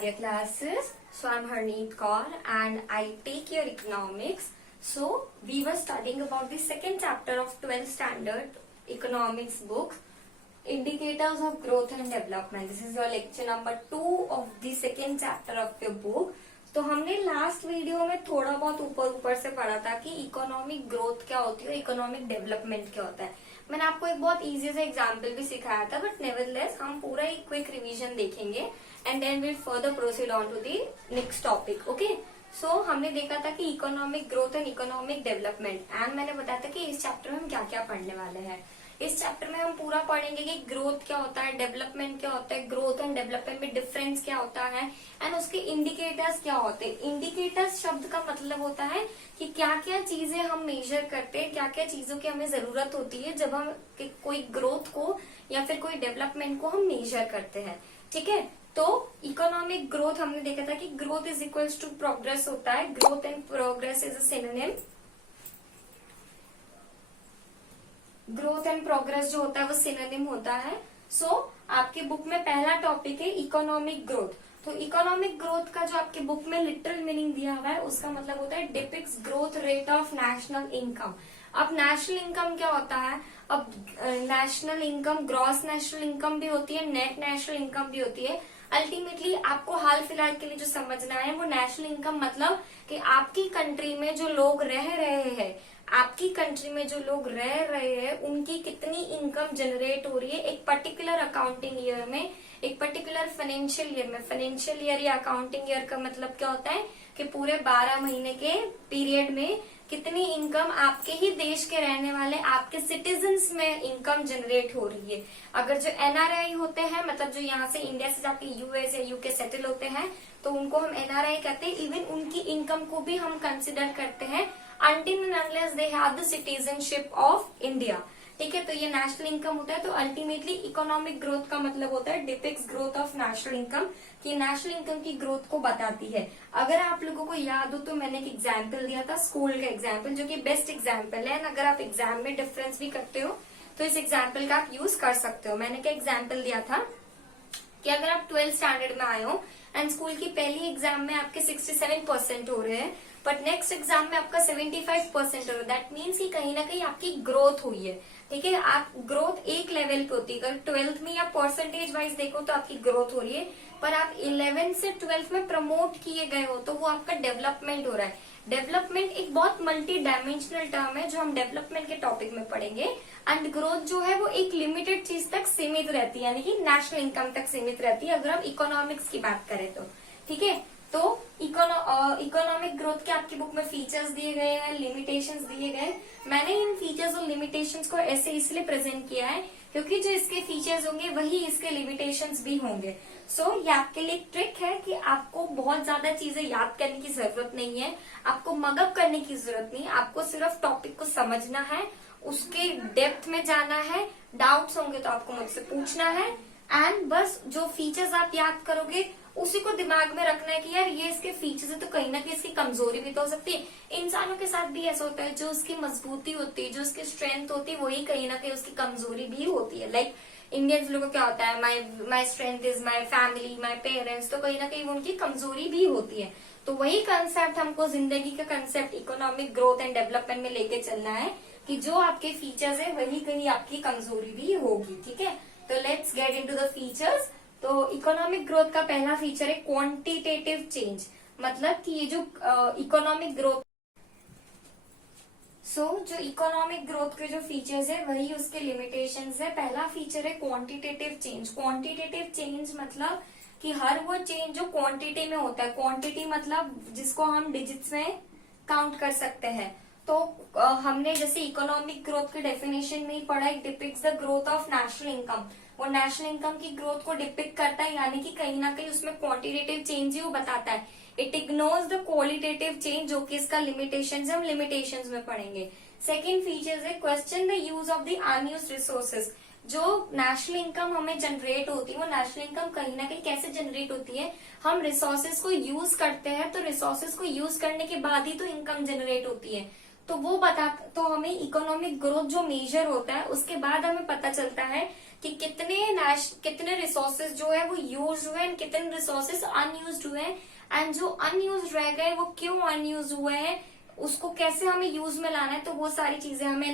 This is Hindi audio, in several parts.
start your classes. So I'm Harneet Kaur and I take your economics. So we were studying about the second chapter of 12th standard economics book, Indicators of Growth and Development. This is your lecture number 2 of the second chapter of your book. तो हमने लास्ट वीडियो में थोड़ा बहुत ऊपर से पढ़ा था कि इकोनॉमिक ग्रोथ क्या होती है, इकोनॉमिक डेवलपमेंट क्या होता है. मैंने आपको एक बहुत इजी सा एग्जांपल भी सिखाया था, बट नेवरलेस हम पूरा एक क्विक रिवीजन देखेंगे and then will further proceed on to the next topic. Okay, so हमने देखा था कि economic growth and economic development, and मैंने बताया था कि इस चैप्टर में हम क्या क्या पढ़ने वाले हैं. इस चैप्टर में हम पूरा पढ़ेंगे कि ग्रोथ क्या होता है, डेवलपमेंट क्या होता है, ग्रोथ एंड डेवलपमेंट में डिफरेंस क्या होता है एंड उसके इंडिकेटर्स क्या होते हैं. इंडिकेटर्स शब्द का मतलब होता है कि क्या क्या चीजें हम मेजर करते हैं, क्या क्या चीजों की हमें जरूरत होती है जब हम कोई ग्रोथ को या फिर कोई डेवलपमेंट को हम मेजर करते हैं. ठीक है, तो इकोनॉमिक ग्रोथ हमने देखा था कि growth is equals to progress होता है. Growth and progress is a synonym. Growth and progress जो होता है वो सिनोनिम होता है. सो आपकी बुक में पहला टॉपिक है इकोनॉमिक ग्रोथ. तो इकोनॉमिक ग्रोथ का जो आपकी बुक में लिटरल मीनिंग दिया हुआ है उसका मतलब होता है depicts growth rate of national income. अब नेशनल इनकम क्या होता है? अब national income gross national income भी होती है, नेट नेशनल इनकम भी होती है. अल्टीमेटली आपको हाल फिलहाल के लिए जो समझना है वो नेशनल इनकम मतलब कि आपकी कंट्री में जो लोग रह रहे हैं, आपकी कंट्री में जो लोग रह रहे हैं उनकी कितनी इनकम जनरेट हो रही है एक पर्टिकुलर अकाउंटिंग ईयर में, एक पर्टिकुलर फाइनेंशियल ईयर में. फाइनेंशियल ईयर या अकाउंटिंग ईयर का मतलब क्या होता है कि पूरे 12 महीने के पीरियड में कितनी इनकम आपके ही देश के रहने वाले आपके सिटीजन्स में इनकम जनरेट हो रही है. अगर जो एनआरआई होते हैं, मतलब जो यहाँ से इंडिया से जाके यूएस या यूके सेटल होते हैं, तो उनको हम एनआरआई कहते हैं. इवन उनकी इनकम को भी हम कंसिडर करते हैं until and unless they have the citizenship of India. ठीक है, तो ये नेशनल इनकम होता है. तो अल्टीमेटली इकोनॉमिक ग्रोथ का मतलब होता है depicts growth of national income, कि नेशनल इनकम की ग्रोथ को बताती है. अगर आप लोगों को याद हो तो मैंने एक एग्जाम्पल दिया था, स्कूल का एग्जाम्पल, जो कि बेस्ट एग्जाम्पल है. अगर आप एग्जाम में डिफरेंस भी करते हो तो इस एग्जाम्पल का आप यूज कर सकते हो. मैंने क्या एग्जाम्पल दिया था कि अगर आप 12th स्टैंडर्ड में आए हो एंड स्कूल की पहली एग्जाम में आपके 67% हो रहे हैं, बट नेक्स्ट एग्जाम में आपका 75% हो रहा है. दैट मीन्स कि कहीं ना कहीं आपकी ग्रोथ हुई है. ठीक है, आप ग्रोथ एक लेवल पे होती है. अगर 12th में या परसेंटेज वाइज देखो तो आपकी ग्रोथ हो रही है, पर आप 11th से 12th में प्रमोट किए गए हो तो वो आपका डेवलपमेंट हो रहा है. डेवलपमेंट एक बहुत मल्टी डायमेंशनल टर्म है जो हम डेवलपमेंट के टॉपिक में पढ़ेंगे. एंड ग्रोथ जो है वो एक लिमिटेड चीज तक सीमित रहती है, यानी कि नेशनल इनकम तक सीमित रहती है अगर हम इकोनॉमिक्स की बात करें तो. ठीक है, तो इकोनॉमिक ग्रोथ के आपकी बुक में फीचर्स दिए गए हैं, लिमिटेशंस दिए गए. मैंने इन फीचर्स और लिमिटेशंस को ऐसे इसलिए प्रेजेंट किया है क्योंकि जो इसके फीचर्स होंगे वही इसके लिमिटेशंस भी होंगे. सो ये आपके लिए एक ट्रिक है कि आपको बहुत ज्यादा चीजें याद करने की जरूरत नहीं है, आपको मगअप करने की जरूरत नहीं है. आपको सिर्फ टॉपिक को समझना है, उसके डेप्थ में जाना है. डाउट्स होंगे तो आपको मुझसे पूछना है, एंड बस जो फीचर्स आप याद करोगे उसी को दिमाग में रखना है कि यार ये इसके फीचर्स है तो कहीं ना कहीं इसकी कमजोरी भी तो हो सकती है. इंसानों के साथ भी ऐसा होता है, जो उसकी मजबूती होती है, जो उसकी स्ट्रेंथ होती है, वही कहीं ना कहीं उसकी कमजोरी भी होती है. लाइक इंडियंस लोगों को क्या होता है, my strength is my family, my parents, तो कहीं ना कहीं वो उनकी कमजोरी भी होती है. तो वही कंसेप्ट हमको जिंदगी का concept economic growth and development में लेके चलना है कि जो आपके फीचर्स है वही कहीं आपकी कमजोरी भी होगी. ठीक है, तो let's get into the features. तो इकोनॉमिक ग्रोथ का पहला फीचर है क्वांटिटेटिव चेंज. मतलब कि ये जो इकोनॉमिक ग्रोथ, जो इकोनॉमिक ग्रोथ के जो फीचर्स है वही उसके लिमिटेशंस है. पहला फीचर है क्वांटिटेटिव चेंज. क्वांटिटेटिव चेंज मतलब कि हर वो चेंज जो क्वांटिटी में होता है. क्वांटिटी मतलब जिसको हम डिजिट्स में काउंट कर सकते हैं. तो हमने जैसे इकोनॉमिक ग्रोथ के डेफिनेशन में ही पढ़ा, it depicts the growth of national income. वो नेशनल इनकम की ग्रोथ को डिपिक्ट करता है, यानी कि कहीं ना कहीं उसमें क्वांटिटेटिव चेंज ही वो बताता है. It ignores the qualitative change, जो कि इसका लिमिटेशन है, हम लिमिटेशंस में पढ़ेंगे. सेकेंड फीचर है question the use of the unused resources. जो नेशनल इनकम हमें जनरेट होती है वो नेशनल इनकम कहीं ना कहीं कैसे जनरेट होती है, हम रिसोर्सेज को यूज करते हैं, तो रिसोर्सेज को यूज करने के बाद ही तो इनकम जनरेट होती है. तो वो तो हमें इकोनॉमिक ग्रोथ जो मेजर होता है उसके बाद हमें पता चलता है कि कितने रिसोर्सेज जो है वो यूज हुए हैं, कितने रिसोर्सेज अनयूज्ड हुए हैं, एंड जो अनयूज्ड रह गए वो क्यों अनयूज हुए हैं, उसको कैसे हमें यूज में लाना है। तो वो सारी चीजें हमें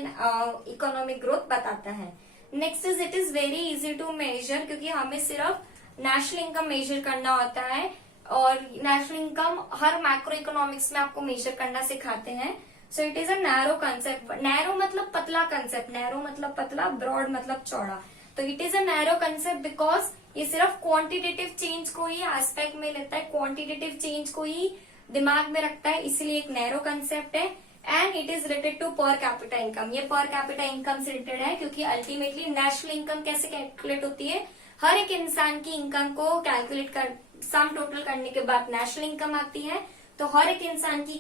इकोनॉमिक ग्रोथ बताता है। Next is it is very easy to measure, क्योंकि हमें सिर्फ नेशनल इनकम मेजर करना होता है और नेशनल इनकम हर मैक्रो इकोनॉमिक्स में आपको मेजर करना सिखाते हैं। So it is a narrow concept. Narrow मतलब पतला कंसेप्ट, नैरो मतलब पतला, ब्रॉड मतलब चौड़ा। तो it is a narrow concept because ये सिर्फ क्वांटिटेटिव चेंज को ही एस्पेक्ट में लेता है, क्वांटिटेटिव चेंज को ही दिमाग में रखता है, इसलिए एक नैरो कंसेप्ट है। And it is related to per capita income. ये पर कैपिटा इनकम से रिलेटेड है, क्योंकि अल्टीमेटली नेशनल इनकम कैसे कैलकुलेट होती है, हर एक इंसान की इनकम को कैलकुलेट कर सम टोटल करने के बाद नेशनल इनकम आती है। तो हर एक इंसान की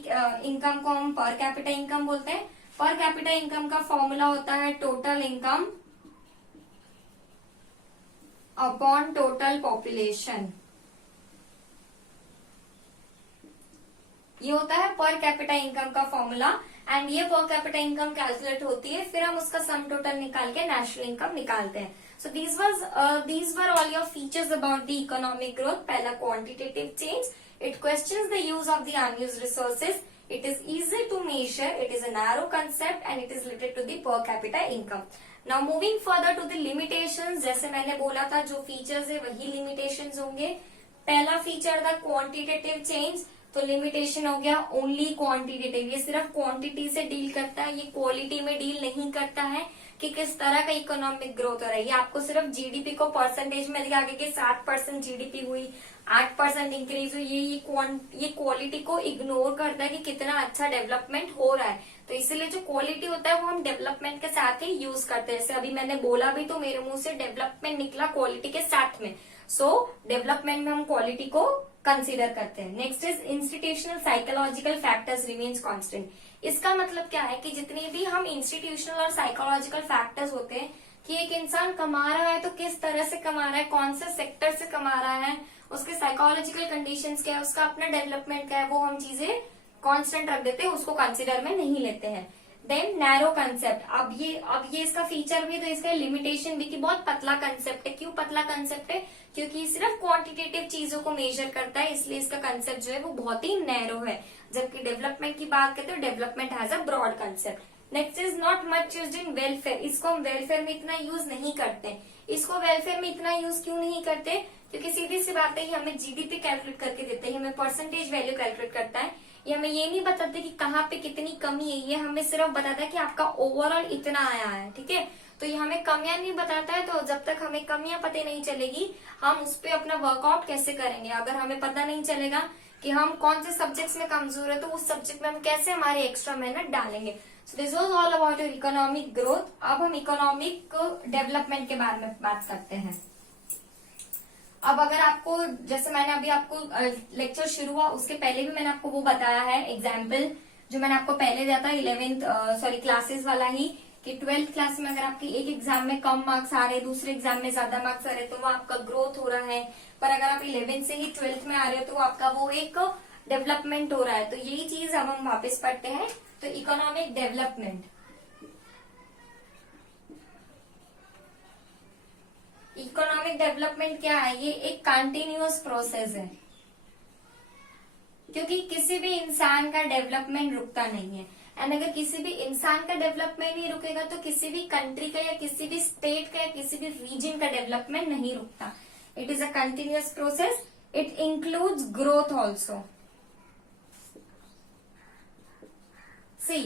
इनकम को हम पर कैपिटा इनकम बोलते हैं। पर कैपिटा इनकम का फॉर्मूला होता है total income upon total population. ये होता है पर कैपिटा इनकम का फॉर्मूला, एंड ये पर कैपिटा इनकम कैलकुलेट होती है, फिर हम उसका सम टोटल निकाल के नेशनल इनकम निकालते हैं। सो these were all your features about the economic growth. पहला quantitative change, it questions the use of the unused resources, it is easy to measure, it is a narrow concept and it is related to the per capita income. Now moving further to the limitations, जैसे मैंने बोला था जो features है वही limitations होंगे। पहला feature था quantitative change, तो लिमिटेशन हो गया ओनली क्वांटिटेटिव, ये सिर्फ क्वांटिटी से डील करता है, ये क्वालिटी में डील नहीं करता है कि किस तरह का इकोनॉमिक ग्रोथ हो रहा है। ये आपको सिर्फ जीडीपी को परसेंटेज में दिखा के 7% जीडीपी हुई, 8% इंक्रीज हुई, ये क्वालिटी को इग्नोर करता है कि कितना अच्छा डेवलपमेंट हो रहा है। तो इसीलिए जो क्वालिटी होता है वो हम डेवलपमेंट के साथ ही यूज करते हैं। जैसे अभी मैंने बोला भी तो मेरे मुंह से डेवलपमेंट निकला क्वालिटी के साथ में। सो डेवलपमेंट में हम क्वालिटी को कंसीडर करते हैं। Next is institutional psychological factors remains constant. इसका मतलब क्या है कि जितने भी हम इंस्टीट्यूशनल और साइकोलॉजिकल फैक्टर्स होते हैं कि एक इंसान कमा रहा है तो किस तरह से कमा रहा है, कौन से सेक्टर से कमा रहा है, उसके साइकोलॉजिकल कंडीशंस क्या है, उसका अपना डेवलपमेंट क्या है, वो हम चीजें कांस्टेंट रख देते हैं, उसको कंसिडर में नहीं लेते हैं। Then narrow concept. अब ये इसका फीचर भी तो इसका लिमिटेशन भी कि बहुत पतला कंसेप्ट है। क्यों पतला कंसेप्ट है? क्योंकि सिर्फ क्वांटिटेटिव चीजों को मेजर करता है, इसलिए इसका कंसेप्ट जो है वो बहुत ही नैरो है। जबकि डेवलपमेंट की बात करते हैं development has a broad concept. Next is not much used in welfare. इसको हम वेलफेयर में इतना यूज नहीं करते। इसको वेलफेयर में इतना यूज क्यों नहीं करते? क्योंकि सीधी सी बात है, हमें जीडीपी कैलकुलेट करके देते हैं, हमें परसेंटेज वैल्यू कैलकुलेट करता है। ये हमें ये नहीं बताते कि कहाँ पे कितनी कमी है, ये हमें सिर्फ बताता है कि आपका ओवरऑल इतना आया है। ठीक है, तो ये हमें कमियां नहीं बताता है। तो जब तक हमें कमियां पता नहीं चलेगी हम उस पर अपना वर्कआउट कैसे करेंगे? अगर हमें पता नहीं चलेगा कि हम कौन से सब्जेक्ट्स में कमजोर है तो उस सब्जेक्ट में हम कैसे हमारी एक्स्ट्रा मेहनत डालेंगे। सो this was all about your economic growth. अब हम इकोनॉमिक डेवलपमेंट के बारे में बात करते हैं। अब अगर आपको, जैसे मैंने अभी आपको लेक्चर शुरू हुआ उसके पहले भी मैंने आपको वो बताया है एग्जाम्पल जो मैंने आपको पहले दिया था क्लासेस वाला ही, कि 12th क्लास में अगर आपकी एक एग्जाम में कम मार्क्स आ रहे, दूसरे एग्जाम में ज्यादा मार्क्स आ रहे तो वो आपका ग्रोथ हो रहा है। पर अगर आप 11th से ही 12th में आ रहे हो तो आपका वो एक डेवलपमेंट हो रहा है। तो यही चीज अब हम वापस पढ़ते हैं। तो इकोनॉमिक डेवलपमेंट, इकोनॉमिक डेवलपमेंट क्या है? ये एक कंटिन्यूअस प्रोसेस है, क्योंकि किसी भी इंसान का डेवलपमेंट रुकता नहीं है। एंड अगर किसी भी इंसान का डेवलपमेंट नहीं रुकेगा तो किसी भी कंट्री का या किसी भी स्टेट का या किसी भी रीजन का डेवलपमेंट नहीं रुकता। It is a continuous process, it includes growth also. See,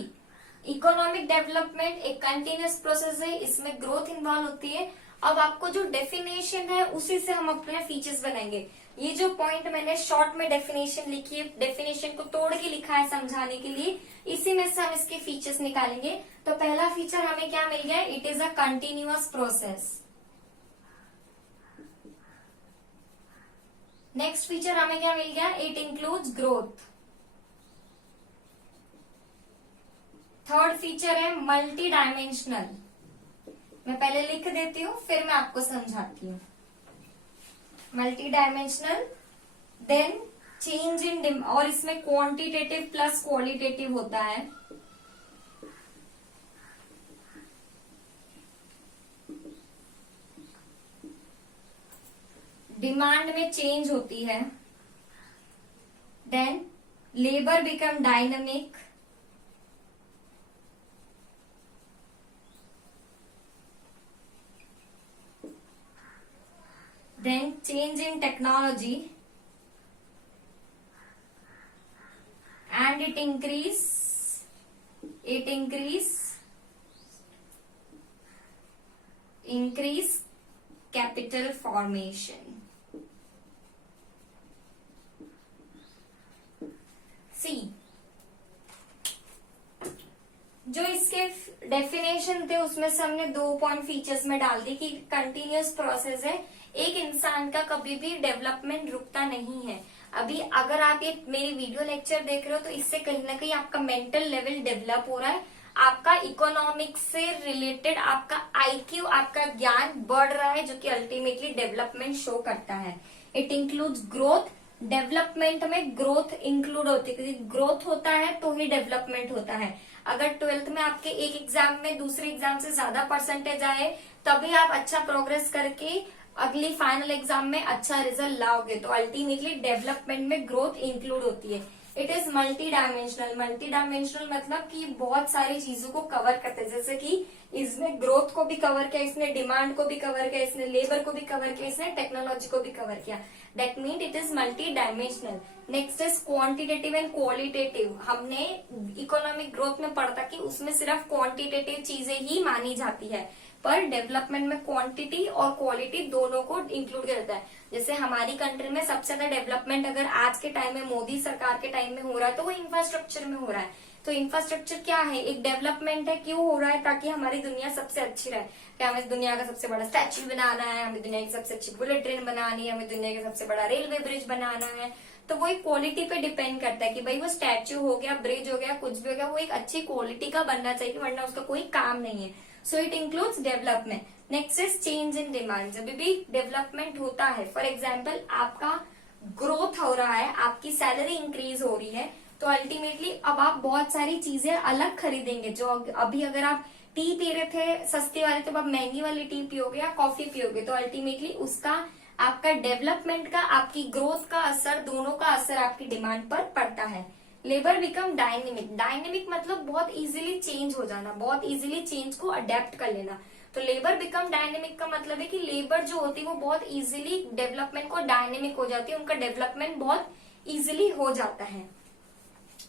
economic development एक कंटिन्यूअस प्रोसेस है, इसमें ग्रोथ इन्वॉल्व होती है। अब आपको जो डेफिनेशन है उसी से हम अपने फीचर्स बनाएंगे। ये जो पॉइंट मैंने शॉर्ट में डेफिनेशन लिखी है, डेफिनेशन को तोड़ के लिखा है समझाने के लिए, इसी में से हम इसके फीचर्स निकालेंगे। तो पहला फीचर हमें क्या मिल गया? It is a continuous process. Next feature हमें क्या मिल गया? It includes growth. Third feature है मल्टी डायमेंशनल। मैं पहले लिख देती हूँ फिर मैं आपको समझाती हूँ। Multi dimensional, then change in, और इसमें क्वांटिटेटिव प्लस क्वालिटेटिव होता है। डिमांड में चेंज होती है, then labour become dynamic, then change in technology and it increase capital formation. See, जो इसके डेफिनेशन थे उसमें से हमने 2 पॉइंट फीचर्स में डाल दी कि कंटिन्यूअस प्रोसेस है, एक इंसान का कभी भी डेवलपमेंट रुकता नहीं है। अभी अगर आप ये मेरी वीडियो लेक्चर देख रहे हो तो इससे कहीं ना कहीं आपका मेंटल लेवल डेवलप हो रहा है, आपका इकोनॉमिक्स से रिलेटेड आपका आईक्यू, आपका ज्ञान बढ़ रहा है, जो कि अल्टीमेटली डेवलपमेंट शो करता है। इट इंक्लूड्स ग्रोथ, डेवलपमेंट में ग्रोथ इंक्लूड होती है, क्योंकि ग्रोथ होता है तो ही डेवलपमेंट होता है। अगर 12th में आपके एक एग्जाम में दूसरे एग्जाम से ज्यादा परसेंटेज आए तभी आप अच्छा प्रोग्रेस करके अगली फाइनल एग्जाम में अच्छा रिजल्ट लाओगे, तो अल्टीमेटली डेवलपमेंट में ग्रोथ इंक्लूड होती है। It is multi dimensional. Multi dimensional मतलब कि बहुत सारी चीजों को कवर करते हैं, जैसे कि इसने ग्रोथ को भी कवर किया, इसने डिमांड को भी कवर किया, इसने लेबर को भी कवर किया, इसने टेक्नोलॉजी को भी कवर किया। That mean it is multi dimensional. Next is quantitative and qualitative. हमने इकोनॉमिक ग्रोथ में पढ़ा था कि उसमें सिर्फ क्वांटिटेटिव चीजें ही मानी जाती है, पर डेवलपमेंट में क्वांटिटी और क्वालिटी दोनों को इंक्लूड करता है। जैसे हमारी कंट्री में सबसे ज्यादा डेवलपमेंट अगर आज के टाइम में मोदी सरकार के टाइम में हो रहा है तो वो इंफ्रास्ट्रक्चर में हो रहा है। तो इंफ्रास्ट्रक्चर क्या है, एक डेवलपमेंट है। क्यों हो रहा है? ताकि हमारी दुनिया सबसे अच्छी रहे। कि हमें दुनिया का सबसे बड़ा स्टैच्यू बनाना है, हमें दुनिया की सबसे अच्छी बुलेट ट्रेन बनानी है, हमें दुनिया का सबसे बड़ा रेलवे ब्रिज बनाना है। तो वो एक क्वालिटी पे डिपेंड करता है कि भाई वो स्टैच्यू हो गया, ब्रिज हो गया, कुछ भी हो गया, वो एक अच्छी क्वालिटी का बनना चाहिए, वरना उसका कोई काम नहीं है। So it includes development. Next is change in demand. जब भी डेवलपमेंट होता है, फॉर एग्जाम्पल आपका ग्रोथ हो रहा है, आपकी सैलरी इंक्रीज हो रही है, तो अल्टीमेटली अब आप बहुत सारी चीजें अलग खरीदेंगे। जो अभी अगर आप टी पी रहे थे सस्ती वाली, तो अब मैंगी वाली टी पियोगे या कॉफी पियोगे, तो अल्टीमेटली उसका आपका डेवलपमेंट का, आपकी ग्रोथ का असर, दोनों का असर आपकी डिमांड पर पड़ता है। Labour become dynamic. डायनेमिक मतलब बहुत इजीली चेंज हो जाना, बहुत इजीली चेंज को अडेप्ट कर लेना। तो लेबर बिकम डायनेमिक का मतलब है कि लेबर जो होती है वो बहुत इजीली डेवलपमेंट को डायनेमिक हो जाती है, उनका डेवलपमेंट बहुत इजीली हो जाता है।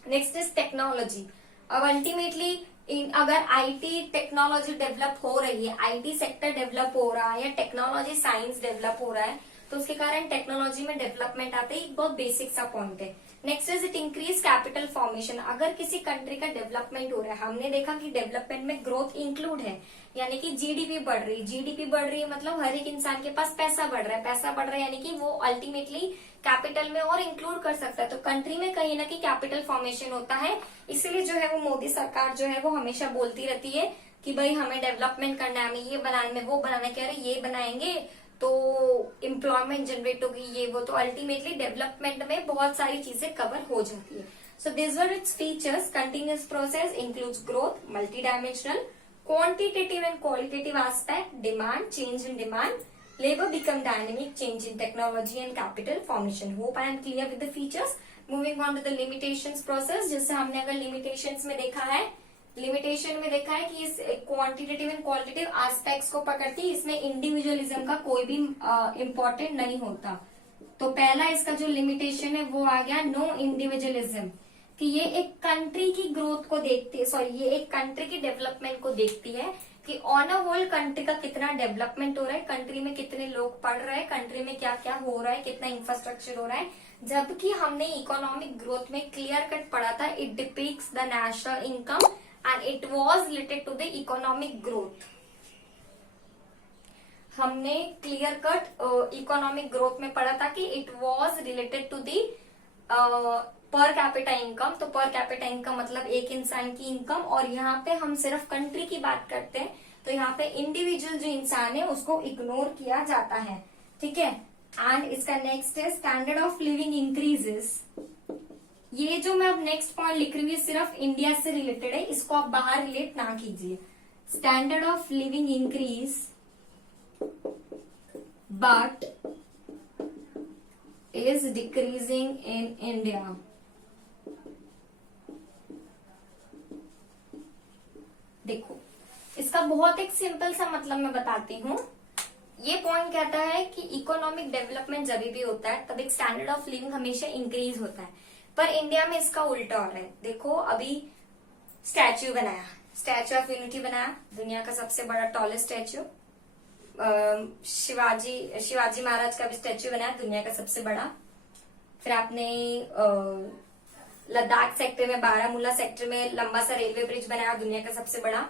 Next is technology. अब अल्टीमेटली अगर आईटी टेक्नोलॉजी डेवलप हो रही है, आईटी सेक्टर डेवलप हो रहा है या टेक्नोलॉजी साइंस डेवलप हो रहा है, तो उसके कारण टेक्नोलॉजी में डेवलपमेंट आते ही बहुत बेसिक सा पॉइंट है। Next is it increase capital formation. अगर किसी कंट्री का डेवलपमेंट हो रहा है, हमने देखा कि डेवलपमेंट में ग्रोथ इंक्लूड है, यानी कि जीडीपी बढ़ रही है। जीडीपी बढ़ रही है मतलब हर एक इंसान के पास पैसा बढ़ रहा है, पैसा बढ़ रहा है यानी कि वो अल्टीमेटली कैपिटल में और इंक्लूड कर सकता है। तो कंट्री में कहीं ना कहीं कैपिटल फॉर्मेशन होता है। इसीलिए जो है वो मोदी सरकार जो है वो हमेशा बोलती रहती है कि भाई हमें डेवलपमेंट करना है, हमें ये बनाना है, वो बनाना है। कह रहे ये बनाएंगे तो एम्प्लॉयमेंट जनरेट होगी, ये वो। तो अल्टीमेटली डेवलपमेंट में बहुत सारी चीजें कवर हो जाती है। So this were its features. Continuous process includes growth, multi dimensional, quantitative and qualitative aspect, demand, change in demand, labor become dynamic, change in technology and capital formation. Hope I am clear with the features. Moving on to the limitations process. जैसे हमने अगर limitations में देखा है, लिमिटेशन में देखा है कि इस क्वांटिटेटिव एंड क्वालिटेटिव एस्पेक्ट्स को पकड़ती है, इसमें इंडिविजुअलिज्म का कोई भी इम्पोर्टेंट नहीं होता। तो पहला इसका जो लिमिटेशन है वो आ गया नो इंडिविजुअलिज्म, कि ये एक कंट्री की ग्रोथ को देखती है, सॉरी ये एक कंट्री की डेवलपमेंट को देखती है कि ऑन अ होल कंट्री का कितना डेवलपमेंट हो रहा है, कंट्री में कितने लोग पढ़ रहे हैं, कंट्री में क्या क्या हो रहा है, कितना इंफ्रास्ट्रक्चर हो रहा है। जबकि हमने इकोनॉमिक ग्रोथ में क्लियर कट पढ़ा था, it depicts the national income and it was related to the economic growth. हमने क्लियर कट इकोनॉमिक ग्रोथ में पढ़ा था कि it was related to the per capita income. तो पर कैपिटा इनकम मतलब एक इंसान की इनकम, और यहाँ पे हम सिर्फ कंट्री की बात करते हैं, तो यहाँ पे इंडिविजुअल जो इंसान है उसको इग्नोर किया जाता है। ठीक है। एंड इसका नेक्स्ट है स्टैंडर्ड ऑफ लिविंग इंक्रीजेस। ये जो मैं अब नेक्स्ट पॉइंट लिख रही हूँ सिर्फ इंडिया से रिलेटेड है, इसको आप बाहर रिलेट ना कीजिए। Standard of living increase but is decreasing in India. देखो, इसका बहुत एक सिंपल सा मतलब मैं बताती हूँ। ये पॉइंट कहता है कि इकोनॉमिक डेवलपमेंट जब भी होता है तब एक स्टैंडर्ड ऑफ लिविंग हमेशा इंक्रीज होता है, पर इंडिया में इसका उल्टा हो रहा है। देखो, अभी स्टैच्यू बनाया, स्टैच्यू ऑफ यूनिटी बनाया, दुनिया का सबसे बड़ा टॉलेस्ट स्टैच्यू। शिवाजी महाराज का भी स्टैच्यू बनाया, दुनिया का सबसे बड़ा। फिर आपने लद्दाख सेक्टर में, बारामूला सेक्टर में लंबा सा रेलवे ब्रिज बनाया, दुनिया का सबसे बड़ा।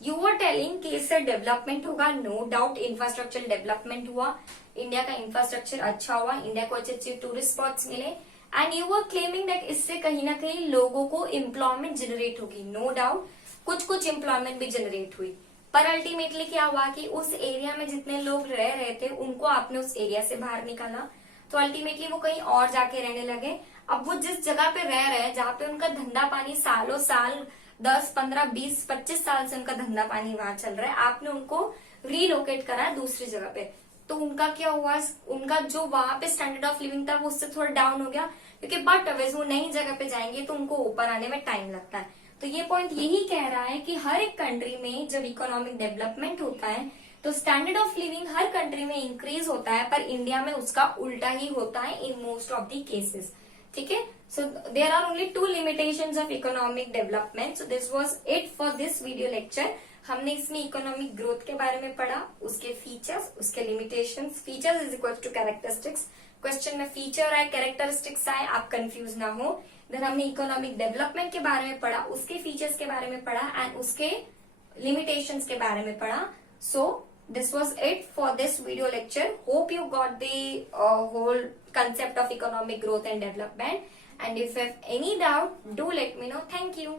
यू वर टेलिंग कि इससे डेवलपमेंट होगा, नो डाउट इंफ्रास्ट्रक्चर डेवलपमेंट हुआ, इंडिया का इंफ्रास्ट्रक्चर अच्छा हुआ, इंडिया को अच्छे अच्छे टूरिस्ट स्पॉट्स मिले, and you were claiming that इससे कहीं ना कहीं लोगों को एम्प्लॉयमेंट जनरेट होगी। नो डाउट कुछ एम्प्लॉयमेंट भी जनरेट हुई, पर अल्टीमेटली क्या हुआ कि उस एरिया में जितने लोग रह रहे थे उनको आपने उस एरिया से बाहर निकाला, तो अल्टीमेटली वो कहीं और जाके रहने लगे। अब वो जिस जगह पे रह रहे हैं, जहाँ पे उनका धंधा पानी सालों साल 10, 15, 20, 25 साल से उनका धंधा पानी वहां चल रहा है, आपने उनको रीलोकेट करा दूसरी जगह पे, तो उनका क्या हुआ, उनका जो वहां पे स्टैंडर्ड ऑफ लिविंग था वो उससे थोड़ा डाउन हो गया, क्योंकि बट अवेज वो नई जगह पे जाएंगे तो उनको ऊपर आने में टाइम लगता है। तो ये पॉइंट यही कह रहा है कि हर एक कंट्री में जब इकोनॉमिक डेवलपमेंट होता है तो standard of living her country में इंक्रीज होता है, पर इंडिया में उसका उल्टा ही होता है in most of the cases. ठीक है, so there are only 2 limitations of economic development. So this was it for this video lecture. हमने इसमें इकोनॉमिक ग्रोथ के बारे में पढ़ा, उसके फीचर्स, उसके limitations. Features is equal to characteristics, question में फीचर आए, कैरेक्टरिस्टिक्स आए, आप कंफ्यूज ना हो। देन हमने इकोनॉमिक डेवलपमेंट के बारे में पढ़ा, उसके फीचर्स के बारे में पढ़ा, एंड उसके लिमिटेशंस के बारे में पढ़ा। सो this was it for this video lecture. Hope you got the whole concept of economic growth and development, and if you have any doubt, do let me know. Thank you.